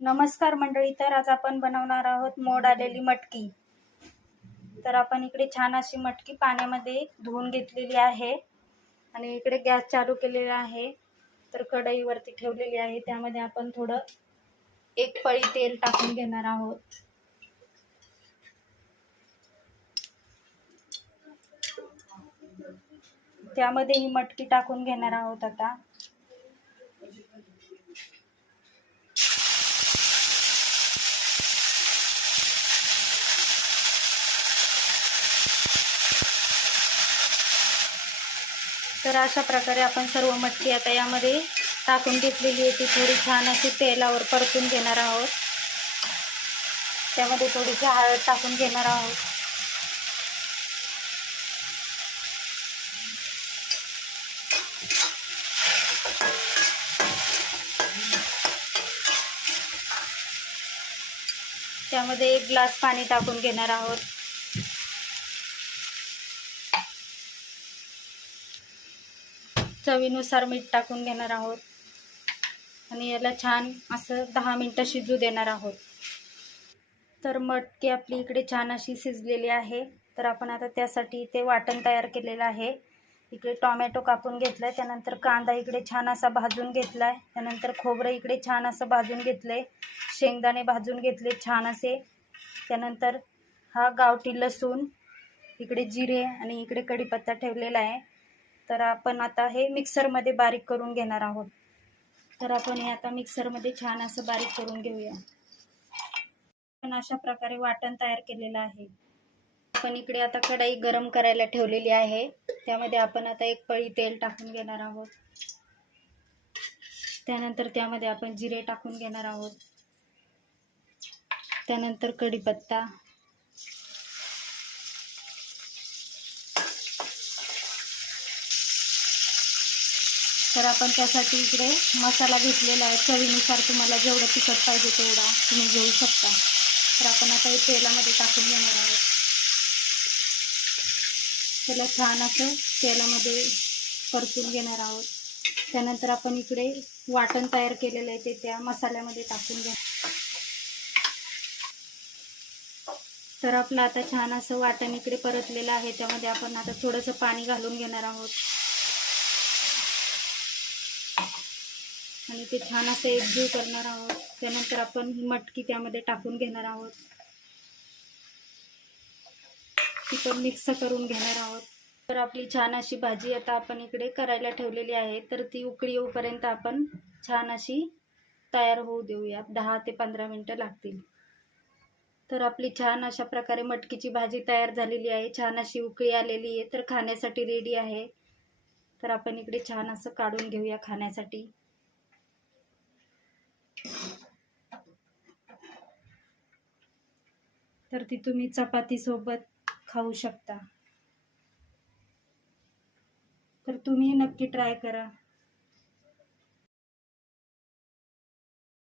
नमस्कार मंडळी, तर आज आपण बनवणार आहोत मोड आलेली मटकी। तर आपण इकडे छान अशी मटकी पाण्यामध्ये धुवून घेतलेली आहे आणि इकडे गॅस चालू केलेला आहे। तर कढई वरती ठेवलेली आहे, त्यामध्ये आपण थोडं एक पळी तेल टाकून घेणार आहोत। त्यामध्ये ही मटकी टाकून घेणार आहोत आता। तर अशा प्रकारे आपण सर्व मटकी आता यामध्ये टाकून घेतलेली आहे। ती थोडी छान अशी तेलावर परतून घेणार आहोत। त्यामध्ये थोडीशी हळद टाकून घेणार आहोत। त्यामध्ये 1 ग्लास पाणी टाकून घेणार आहोत। चवीनुसार मीठ टाकून घेणार आहोत आणि याला छान असं 10 मिनिटं शिजू देणार आहोत। तर मटकी आपली इकडे छान अशी शिजलेली आहे। तर आपण आता त्यासाठी इथे वाटण तयार केलेलं आहे। इकडे टोमॅटो कापून घेतलाय, त्यानंतर कांदा इकडे छान असा भाजून घेतलाय, त्यानंतर खोबरं इकडे छान असं भाजून घेतलंय, शेंगदाणे भाजून घेतले छान असे, त्यानंतर हा गावठी लसूण, इकडे जिरे आणि इकडे कढीपत्ता ठेवलेला आहे। तर आपण आता हे मिक्सरमध्ये बारीक करून घेणार आहोत। तर आपण हे आता मिक्सरमध्ये छान असं बारीक करून घेऊया। आपण अशा प्रकारे वाटण तयार केलेलं आहे। आपण इकडे आता कढई गरम करायला ठेवलेली आहे। त्यामध्ये आपण आता 1 पळी तेल टाकून घेणार आहोत। त्यानंतर त्यामध्ये आपण जिरे टाकून घेणार आहोत, त्यानंतर कढीपत्ता, तर आपण त्यासाठी इकडे मसाला घेतलेला आहे। चवीनुसार तुम्हाला जेवढं तिखट पाहिजे तेवढा तुम्ही घेऊ शकता। तर आपण आता हे तेलामध्ये टाकून घेणार आहोत। त्याला छान असं तेलामध्ये परतून घेणार आहोत। त्यानंतर आपण इकडे वाटण तयार केलेलं आहे ते त्या मसाल्यामध्ये टाकून घ्या। तर आपलं आता छान असं वाटण इकडे परतलेलं आहे। त्यामध्ये आपण आता थोडंसं पाणी घालून घेणार आहोत आणि ते छान असं एकजीव करणार आहोत। त्यानंतर आपण ही मटकी त्यामध्ये टाकून घेणार आहोत, ती पण मिक्स करून घेणार आहोत। तर आपली छान अशी भाजी आता आपण इकडे करायला ठेवलेली आहे। तर ती उकळी येऊपर्यंत आपण छान अशी तयार होऊ देऊया। 10 ते 15 मिनिटं लागतील। तर आपली छान अशा प्रकारे मटकीची भाजी तयार झालेली आहे। छान अशी उकळी आलेली आहे, तर खाण्यासाठी रेडी आहे। तर आपण इकडे छान असं काढून घेऊया खाण्यासाठी। तर ती तुम्ही चपाती सोबत खाऊ शकता। तर तुम्ही नक्की ट्राय करा।